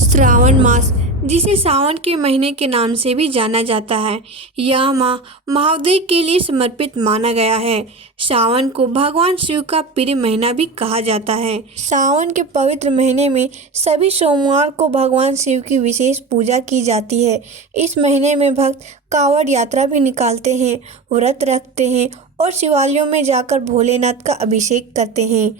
श्रावण मास, जिसे सावन के महीने के नाम से भी जाना जाता है, यह माह महादेव के लिए समर्पित माना गया है। सावन को भगवान शिव का प्रिय महीना भी कहा जाता है। सावन के पवित्र महीने में सभी सोमवार को भगवान शिव की विशेष पूजा की जाती है। इस महीने में भक्त कांवड़ यात्रा भी निकालते हैं, व्रत रखते हैं और शिवालयों में जाकर भोलेनाथ का अभिषेक करते हैं।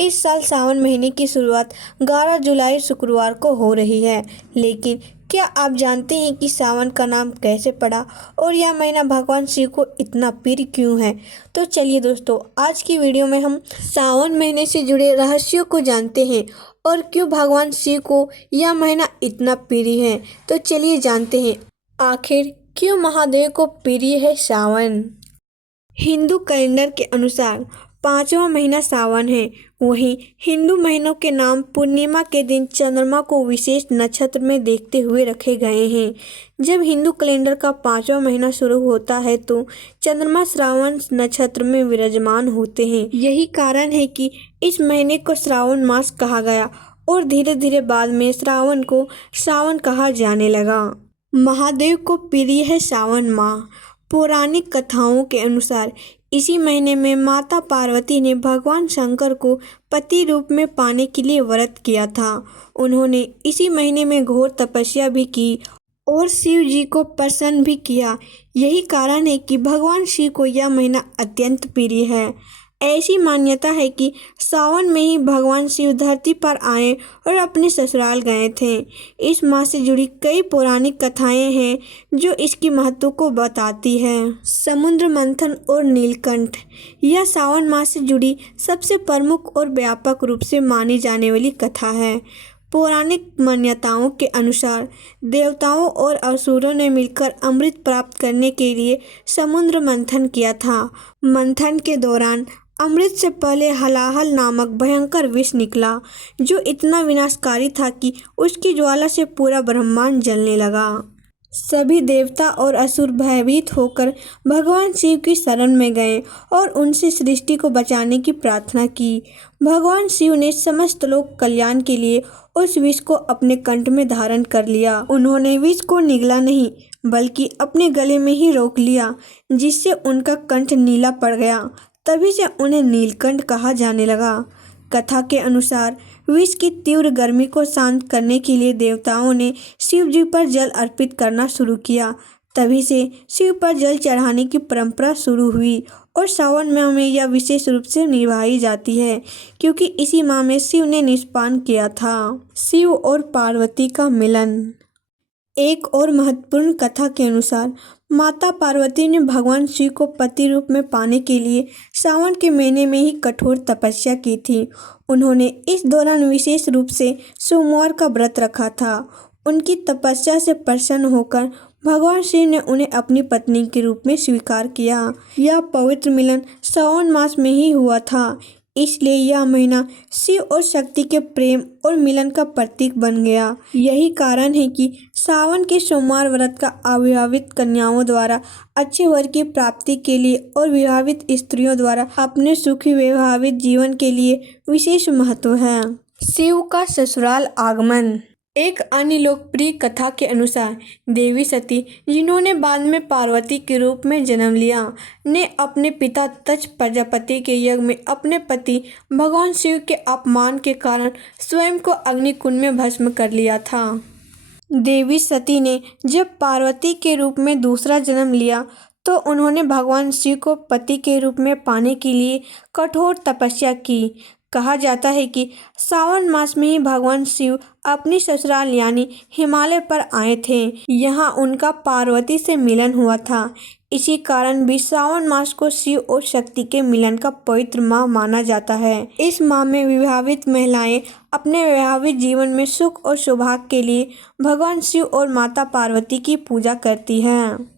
इस साल सावन महीने की शुरुआत 11 जुलाई शुक्रवार को हो रही है। लेकिन क्या आप जानते हैं कि सावन का नाम कैसे पड़ा और यह महीना भगवान शिव को इतना प्रिय क्यों है? तो चलिए दोस्तों, आज की वीडियो में हम सावन महीने से जुड़े रहस्यों को जानते हैं और क्यों भगवान शिव को यह महीना इतना प्रिय है। तो चलिए जानते हैं, आखिर क्यों महादेव को प्रिय है सावन। हिंदू कैलेंडर के अनुसार पांचवा महीना सावन है। वहीं हिंदू महीनों के नाम पूर्णिमा के दिन चंद्रमा को विशेष नक्षत्र में देखते हुए रखे गए हैं। जब हिंदू कैलेंडर का पांचवा महीना शुरू होता है तो चंद्रमा श्रावण नक्षत्र में विराजमान होते हैं। यही कारण है कि इस महीने को श्रावण मास कहा गया और धीरे धीरे बाद में श्रावण को सावन कहा जाने लगा। महादेव को प्रिय है सावन माह। पौराणिक कथाओं के अनुसार इसी महीने में माता पार्वती ने भगवान शंकर को पति रूप में पाने के लिए व्रत किया था। उन्होंने इसी महीने में घोर तपस्या भी की और शिव जी को प्रसन्न भी किया। यही कारण है कि भगवान शिव को यह महीना अत्यंत प्रिय है। ऐसी मान्यता है कि सावन में ही भगवान शिव धरती पर आए और अपने ससुराल गए थे। इस माह से जुड़ी कई पौराणिक कथाएं हैं जो इसकी महत्व को बताती है। समुद्र मंथन और नीलकंठ, यह सावन माह से जुड़ी सबसे प्रमुख और व्यापक रूप से मानी जाने वाली कथा है। पौराणिक मान्यताओं के अनुसार देवताओं और असुरों ने मिलकर अमृत प्राप्त करने के लिए समुद्र मंथन किया था। मंथन के दौरान अमृत से पहले हलाहल नामक भयंकर विष निकला, जो इतना विनाशकारी था कि उसकी ज्वाला से पूरा ब्रह्मांड जलने लगा। सभी देवता और असुर भयभीत होकर भगवान शिव की शरण में गए और उनसे सृष्टि को बचाने की प्रार्थना की। भगवान शिव ने समस्त लोक कल्याण के लिए उस विष को अपने कंठ में धारण कर लिया। उन्होंने विष को निगला नहीं बल्कि अपने गले में ही रोक लिया, जिससे उनका कंठ नीला पड़ गया। तभी से उन्हें नीलकंठ कहा जाने लगा। कथा के अनुसार विष की तीव्र गर्मी को शांत करने के लिए देवताओं ने शिव जी पर जल अर्पित करना शुरू किया। तभी से शिव पर जल चढ़ाने की परंपरा शुरू हुई और सावन माह में यह विशेष रूप से निभाई जाती है, क्योंकि इसी माह में शिव ने निष्पान किया था। शिव और पार्वती का मिलन। एक और महत्वपूर्ण कथा के अनुसार माता पार्वती ने भगवान शिव को पति रूप में पाने के लिए सावन के महीने में ही कठोर तपस्या की थी। उन्होंने इस दौरान विशेष रूप से सोमवार का व्रत रखा था। उनकी तपस्या से प्रसन्न होकर भगवान शिव ने उन्हें अपनी पत्नी के रूप में स्वीकार किया। यह पवित्र मिलन सावन मास में ही हुआ था, इसलिए यह महीना शिव और शक्ति के प्रेम और मिलन का प्रतीक बन गया। यही कारण है कि सावन के सोमवार व्रत का अविवाहित कन्याओं द्वारा अच्छे वर की प्राप्ति के लिए और विवाहित स्त्रियों द्वारा अपने सुखी वैवाहिक जीवन के लिए विशेष महत्व है। शिव का ससुराल आगमन। एक अन्य लोकप्रिय कथा के अनुसार देवी सती, जिन्होंने बाद में पार्वती के रूप में जन्म लिया, ने अपने पिता दक्ष प्रजापति के यज्ञ में अपने पति भगवान शिव के अपमान के कारण स्वयं को अग्निकुंड में भस्म कर लिया था। देवी सती ने जब पार्वती के रूप में दूसरा जन्म लिया तो उन्होंने भगवान शिव को पति के रूप में पाने के लिए कठोर तपस्या की। कहा जाता है कि सावन मास में ही भगवान शिव अपनी ससुराल यानी हिमालय पर आए थे। यहाँ उनका पार्वती से मिलन हुआ था। इसी कारण भी सावन मास को शिव और शक्ति के मिलन का पवित्र माह माना जाता है। इस माह में विवाहित महिलाएं अपने वैवाहिक जीवन में सुख और सौभाग्य के लिए भगवान शिव और माता पार्वती की पूजा करती हैं।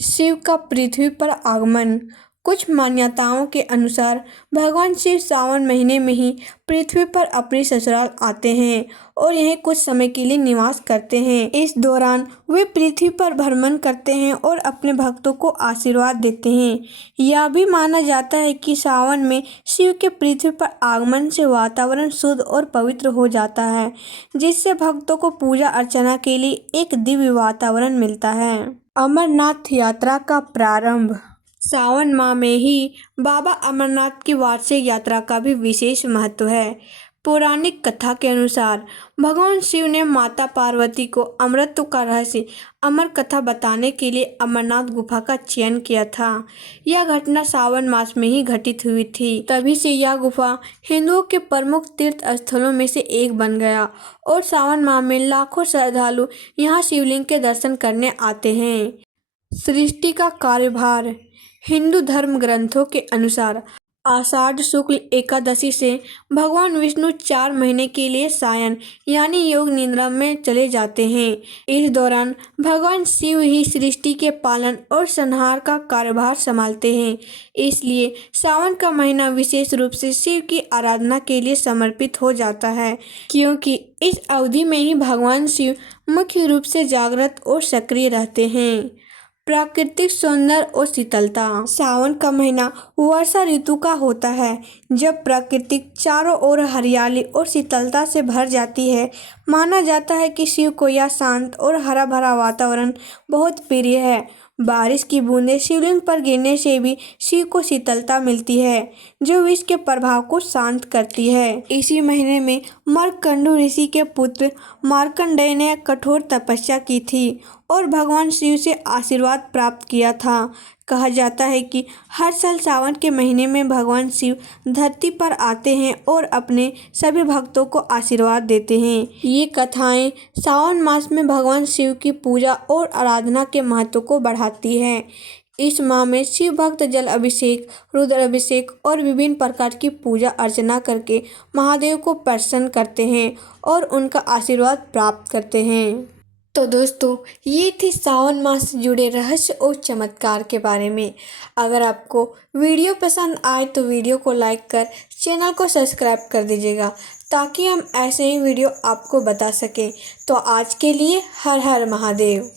शिव का पृथ्वी पर आगमन। कुछ मान्यताओं के अनुसार भगवान शिव सावन महीने में ही पृथ्वी पर अपने ससुराल आते हैं और यहीं कुछ समय के लिए निवास करते हैं। इस दौरान वे पृथ्वी पर भ्रमण करते हैं और अपने भक्तों को आशीर्वाद देते हैं। यह भी माना जाता है कि सावन में शिव के पृथ्वी पर आगमन से वातावरण शुद्ध और पवित्र हो जाता है, जिससे भक्तों को पूजा अर्चना के लिए एक दिव्य वातावरण मिलता है। अमरनाथ यात्रा का प्रारंभ। सावन माह में ही बाबा अमरनाथ की वार्षिक यात्रा का भी विशेष महत्व है। पौराणिक कथा के अनुसार भगवान शिव ने माता पार्वती को अमृत का रहस्य अमर कथा बताने के लिए अमरनाथ गुफा का चयन किया था। यह घटना सावन मास में ही घटित हुई थी। तभी से यह गुफा हिंदुओं के प्रमुख तीर्थ स्थलों में से एक बन गया और सावन माह में लाखों श्रद्धालु यहाँ शिवलिंग के दर्शन करने आते हैं। सृष्टि का कार्यभार। हिंदू धर्म ग्रंथों के अनुसार आषाढ़ शुक्ल एकादशी से भगवान विष्णु 4 महीने के लिए सायन यानी योग निद्रा में चले जाते हैं। इस दौरान भगवान शिव ही सृष्टि के पालन और संहार का कार्यभार संभालते हैं। इसलिए सावन का महीना विशेष रूप से शिव की आराधना के लिए समर्पित हो जाता है, क्योंकि इस अवधि में ही भगवान शिव मुख्य रूप से जागृत और सक्रिय रहते हैं। प्राकृतिक सौंदर्य और शीतलता। सावन का महीना वर्षा ऋतु का होता है, जब प्रकृति चारों ओर हरियाली और शीतलता से भर जाती है। माना जाता है कि शिव को यह शांत और हरा भरा वातावरण बहुत प्रिय है। बारिश की बूंदें शिवलिंग पर गिरने से भी शिव को शीतलता मिलती है, जो विष के प्रभाव को शांत करती है। इसी महीने में मार्कंडू ऋषि के पुत्र मार्कंडेय ने कठोर तपस्या की थी और भगवान शिव से आशीर्वाद प्राप्त किया था। कहा जाता है कि हर साल सावन के महीने में भगवान शिव धरती पर आते हैं और अपने सभी भक्तों को आशीर्वाद देते हैं। ये कथाएं सावन मास में भगवान शिव की पूजा और आराधना के महत्व को बढ़ाती हैं। इस माह में शिव भक्त जल अभिषेक, रुद्र अभिषेक और विभिन्न प्रकार की पूजा अर्चना करके महादेव को प्रसन्न करते हैं और उनका आशीर्वाद प्राप्त करते हैं। तो दोस्तों, ये थी सावन मास से जुड़े रहस्य और चमत्कार के बारे में। अगर आपको वीडियो पसंद आए तो वीडियो को लाइक कर चैनल को सब्सक्राइब कर दीजिएगा, ताकि हम ऐसे ही वीडियो आपको बता सकें। तो आज के लिए हर हर महादेव।